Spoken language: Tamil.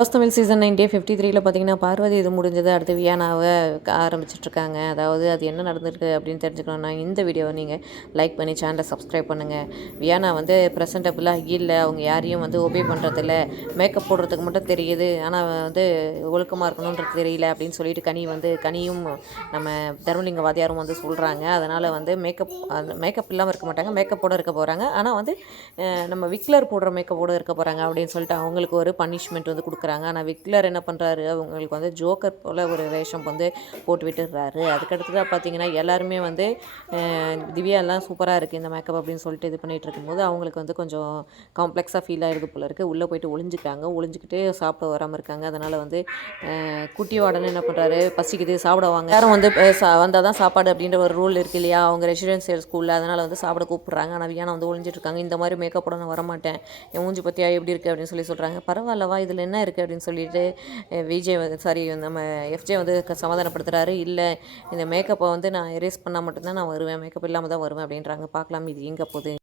ஃபர்ஸ்ட் தமிழ் சீசன் 9 டே 53ல பார்த்தீங்கன்னா பார்வதி இது முடிஞ்சது. அடுத்து வியானாவை ஆரம்பிச்சிட்ருக்காங்க. அதாவது அது என்ன நடந்திருக்கு அப்படின்னு தெரிஞ்சுக்கணும்னா இந்த வீடியோவை நீங்கள் லைக் பண்ணி சேனலை சப்ஸ்கிரைப் பண்ணுங்கள். வியானா வந்து ப்ரெசன்டபுளாக இல்லை, அவங்க யாரையும் வந்து ஒபே பண்ணுறதில்ல, மேக்கப் போடுறதுக்கு மட்டும் தெரியுது, ஆனால் வந்து ஒழுக்கமாக இருக்கணுன்றது தெரியல அப்படின்னு சொல்லிட்டு கனியும் நம்ம தர்மலிங்க வாதியாரும் வந்து சொல்கிறாங்க. அதனால் வந்து மேக்கப் இல்லாமல் இருக்க மாட்டாங்க, மேக்கப்போடு இருக்க போகிறாங்க. ஆனால் வந்து நம்ம விக்லர் போடுற மேக்கப்போடு இருக்க போகிறாங்க அப்படின்னு சொல்லிட்டு அவங்களுக்கு ஒரு பனிஷ்மெண்ட் வந்து கொடுக்குறாங்க. ஆனால் விக்லர் என்ன பண்ணுறாரு, அவங்களுக்கு வந்து ஜோக்கர் போல் ஒரு வேஷம் வந்து போட்டு விட்டுடுறாரு. அதுக்கடுத்ததாக பார்த்தீங்கன்னா எல்லாருமே வந்து திவ்யாலாம் சூப்பராக இருக்குது இந்த மேக்கப் அப்படின்னு சொல்லிட்டு இது பண்ணிகிட்டு இருக்கும்போது அவங்களுக்கு வந்து கொஞ்சம் காம்ப்ளெக்ஸாக ஃபீல் ஆகிடுது போல இருக்குது. உள்ளே போயிட்டு ஒளிஞ்சிக்கிட்டு சாப்பிட வராமல் இருக்காங்க. அதனால் வந்து குட்டி வார்டன் என்ன பண்ணுறாரு, பசிக்குது சாப்பிட வாங்க, யாரும் வந்து வந்தால் தான் சாப்பாடு அப்படின்ற ஒரு ரூல் இருக்குது இல்லையா அவங்க ரெசிடென்சியல் ஸ்கூலில். அதனால் வந்து சாப்பிட கூப்பிட்றாங்க. ஆனால் வியானா வந்து ஒளிஞ்சிட்ருக்காங்க. இந்த மாதிரி மேக்கப்போட நான் வரமாட்டேன், என் மூஞ்சி பற்றியா எப்படி இருக்குது அப்படின்னு சொல்கிறாங்க. பரவாயில்லவா இதில் என்ன இருக்குது அப்படின்னு சொல்லிட்டு நம்ம எஃப்ஜே வந்து சமாதானப்படுத்துகிறாரு. இல்லை, இந்த மேக்கப்பை வந்து நான் எரேஸ் பண்ணால் மட்டும்தான் நான் வருவேன், மேக்கப் இல்லாமல் தான் வருவேன் அப்படின்றாங்க. பார்க்கலாம் இது எங்கே போகுது.